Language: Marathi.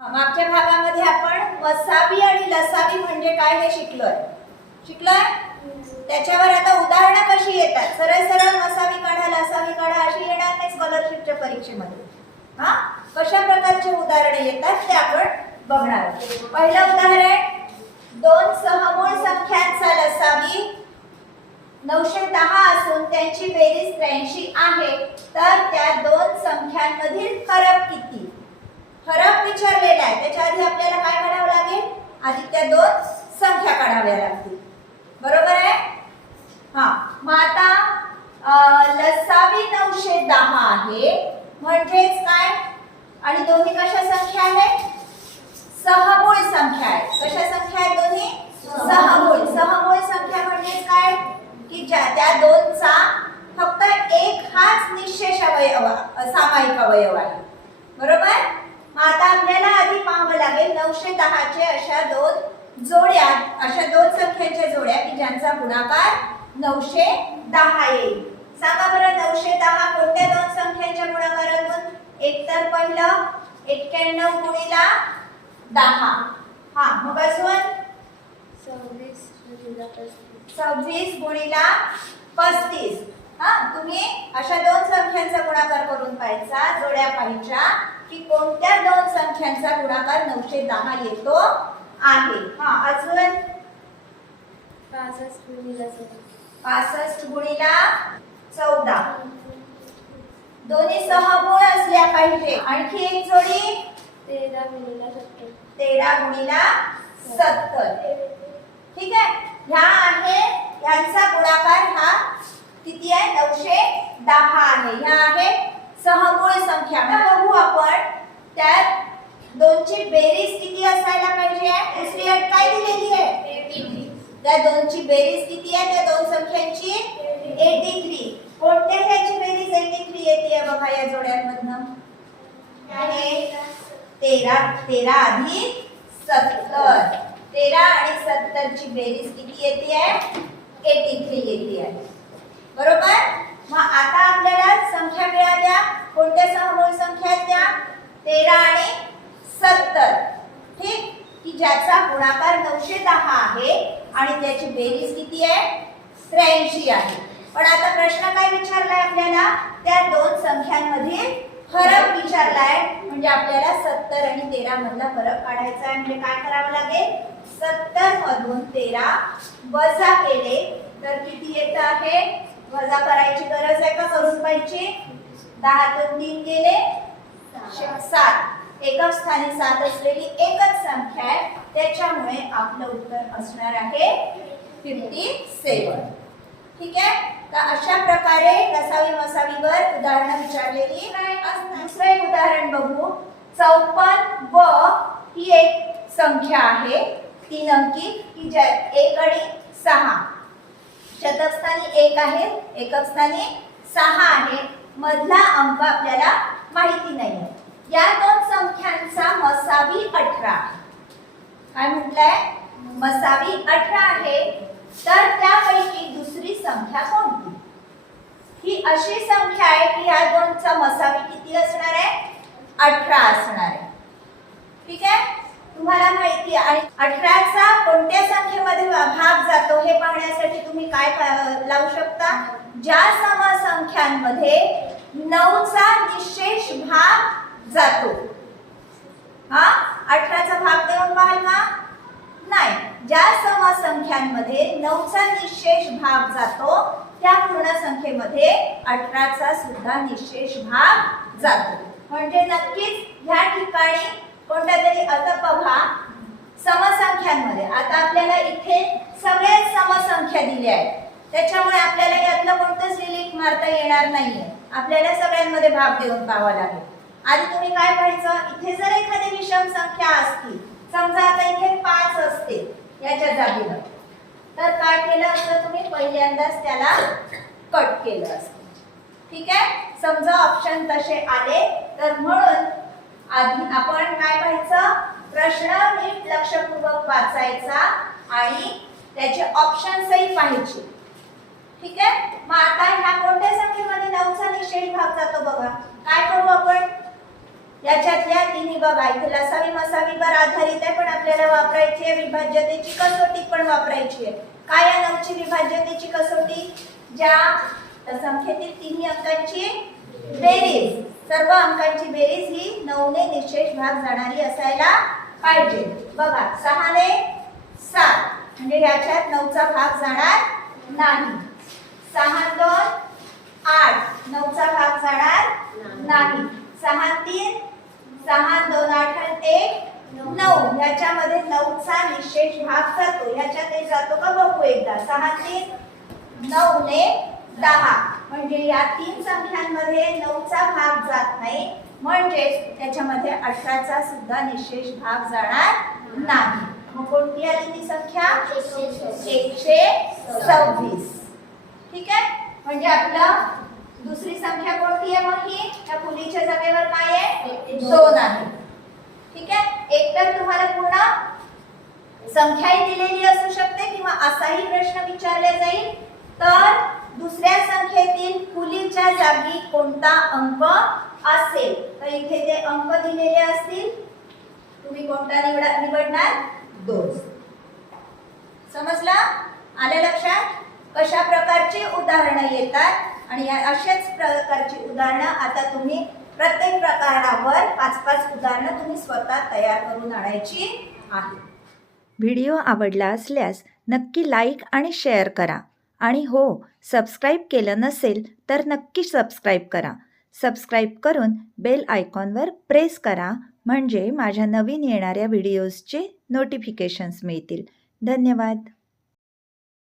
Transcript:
मागच्या भागामध्ये आपण वसावी आणि लसावी म्हणजे काय हे शिकलोय. शिकलोय? त्याच्यावर आता उदाहरणं कशी येतात? सरळ सरळ वसावी काढा लसावी काढा अशी येणार नाही स्कॉलरशिपच्या परीक्षेमध्ये. हा? कशा प्रकारचे उदाहरणे येतात ते आपण बघणार आहोत. पहिलं उदाहरण दोन सहमूळ संख्यांचा लसावी नऊशे दहा असून त्यांची बेरीज त्र्याऐंशी आहे. तर त्या दोन संख्यांमधील फरक आहे. त्याच्या आधी आपल्याला काय काढावं लागेल? आधी त्या दोन संख्या काढाव्या लागतील. बरोबर आहे? हा. मग आता लसावी नऊशे दहा आहे. म्हणजेच काय? आणि दोन्ही कशा संख्या आहेत? सहमूळ संख्या आहेत. कशा संख्या आहेत दोन्ही? सहमूळ सहमूळ संख्या म्हणजेच काय? की ज्या त्या दोनचा फक्त एक हाच निशेष अवयव सामायिक अवयव आहे. बरोबर? आता आपल्याला आधी पाहावं लागेल नऊशे दहाचे अशा दोन जोड्या अशा दोन संख्येच्या जोड्या की ज्यांचा गुणाकार नऊशे दहा येईल. सांगा बरं नऊशे दहा कोणत्या दोन संख्येच्या गुणाकारातून? एक तर पहिलं एक्क्याण्णव गुणिला दहा. हा मग अजून? सव्वीस गुणिला पस्तीस. सव्वीस गुणिला पस्तीस. हा तुम्ही अशा दोन संख्यांचा गुणाकार करून पाहायचा जोड्या पाहिच्या की कोणत्या दोन संख्यांचा गुणाकार नऊशे दहा येतो आहे? हा अजून? पासष्ट गुणिला चौदा. पासष्ट गुणिला चौदा. दोन्ही सहमूळ असल्या पाहिजे. आणखी एक जोडी? तेरा गुणिला सत्तर. तेरा गुणिला सत्तर. ठीक आहे? ह्या आहे ह्यांचा गुणाकार हा किती आहे? नऊशे दहा आहे. ह्या आहे सहमूळ संख्या मग बघू आपण त्यात दोनची बेरीज किती असायला पाहिजे? दुसरी अट काय दिलेली आहे. त्या दोनची बेरीज किती आहे? त्या दोन संख्यांची एटी थ्री कोणत्या ह्याची बेरीज एटी थ्री येते बघा या जोड्यांमधनं? आहे तेरा तेरा अधिक सत्तर. तेरा आणि सत्तरची बेरीज किती येते? आहे एटी थ्री येते आहे बरोबर मग आता आपल्याला संख्या मिळाल्या कोणत्या समूळ संख्या आहेत त्या तेरा आणि सत्तर ठीक की गुणाकार नऊशे दहा आहे आणि त्याची बेरीज किती आहे? त्र्याऐंशी आहे. पण आता प्रश्न काय विचारलाय आपल्याला? त्या दोन संख्यांमध्ये फरक विचारलाय. म्हणजे आपल्याला सत्तर आणि तेरा मधला फरक काढायचा आहे. म्हणजे काय करावं लागेल? सत्तर मधून तेरा वजा केले तर किती येत आहे? वजा करायची गरज आहे का? करून पाहिजे? दहा दोन तीन गेले. सात. एकच स्थानी सात असलेली एकच संख्या आहे. त्याच्यामुळे आपलं उत्तर असणार आहे फिफ्टी सेवन ठीक आहे? तर अशा प्रकारे लसावी मसावीवर उदाहरणं विचारलेली. दुसरं एक उदाहरण बघू. चौपन्न व ही एक संख्या आहे. तीन अंकी. की ज्या एक आणि सहा. शतक स्थानी एक आहे एकक स्थानी सहा आहे. मधला अंक आपल्याला माहिती नाही आहे या दोन संख्यांचा मसावी अठरा. काय म्हटलंय? मसावी अठरा आहे. तर त्यापैकी दुसरी संख्या कोणती? ही अशी संख्या आहे की या दोनचा मसावी किती असणार आहे? अठरा असणार आहे. ठीक आहे? तुम्हाला माहिती आहे. आणि अठराचा कोणत्या संख्येमध्ये भाग जातो हे पाहण्यासाठी तुम्ही काय पा- लावू शकता? ज्या समसंख्यांमध्ये नऊचा निशेष भाग जातो. हा? अठराचा भाग देऊन पाहाल का? नाही. ज्या समसंख्यांमध्ये नऊचा निशेष भाग जातो त्या पूर्ण संख्येमध्ये अठराचा सुद्धा निशेष भाग जातो. म्हणजे नक्कीच ह्या ठिकाणी कोणत्या तरी अतपभा बघा समसंख्यांमध्ये. आता आपल्याला इथे सगळ्याच समसंख्या दिल्या आहेत. त्याच्यामुळे आपल्याला यातलं कोणतंच रिलीफ मारता येणार नाहीये. आपल्याला सगळ्यांमध्ये भाग देऊन पाहावा लागेल. आधी तुम्ही काय पाहायचं? इथे जर एखादी विषम संख्या असती समजा आता इथे पाच असते याच्या जागेवर. तर काय केलं असतं तुम्ही? पहिल्यांदाच त्याला कट केलं असतं. ठीक आहे? समजा ऑप्शन तसे आले तर म्हणून आधी आपण काय पाहायचं? प्रश्न नीट लक्षपूर्वक वाचायचा आणि त्याचे ऑप्शन्सही पाहिजे ठीक आहे? मग आता ह्या कोणत्या संख्येमध्ये नऊचा निषेध भाग जातो बघा. काय याच्यातल्या तिन्ही बघा इथे लसावी मसावीवर आधारित आहे पण आपल्याला वापरायची आहे विभाज्यतेची कसोटी पण वापरायची आहे. काय आहे नऊची विभाज्यतेची कसोटी? ज्या संख्येतील तिन्ही अंकांची बेरीज. सर्व अंकांची बेरीज ही नऊने निशेष भाग जाणारी असायला पाहिजे. बघा सहाने सात. म्हणजे याच्यात नऊचा भाग जाणार नाही. सहा दोन आठ. नऊचा भाग जाणार नाही. सहा तीन सहा दोन आठ एक नऊ. याच्यामध्ये नऊचा निशेष भाग जातो. याच्यात जातो का? बघू एकदा. सहा तीन नऊ ने दहा. म्हणजे या तीन संख्यांमध्ये नऊचा भाग जात नाही. म्हणजेच त्याच्यामध्ये अठराचा सुद्धा निशेष भाग जाणार नाही. मग कोणती आली ती संख्या? एकशे सव्वीस. ठीक आहे? म्हणजे आपलं कोणती आहे मग ही त्या फुलीच्या जागेवर काय आहे? दोन. आहे. ठीक आहे? एक तर तुम्हाला पूर्ण संख्याही दिलेली असू शकते किंवा असाही प्रश्न विचारला जाईल. तर दुसऱ्या संख्येतील फुलीच्या जागी कोणता अंक असेल? तर इथे ते अंक दिलेले असतील तुम्ही कोणता निवडा निवडणार? दोन. समजला? आलं लक्षात? कशा प्रकारची उदाहरणं येतात? आणि या अशाच प्रकारची उदाहरणं. आता तुम्ही प्रत्येक प्रकारावर पाच पाच उदाहरणं तुम्ही स्वतः तयार करून आणायची आहे. व्हिडिओ आवडला असल्यास नक्की लाईक आणि शेअर करा. आणि हो सबस्क्राईब केलं नसेल तर नक्की सबस्क्राईब करा. सबस्क्राईब करून बेल आयकॉनवर प्रेस करा म्हणजे माझ्या नवीन येणाऱ्या व्हिडिओजचे नोटिफिकेशन्स मिळतील. धन्यवाद.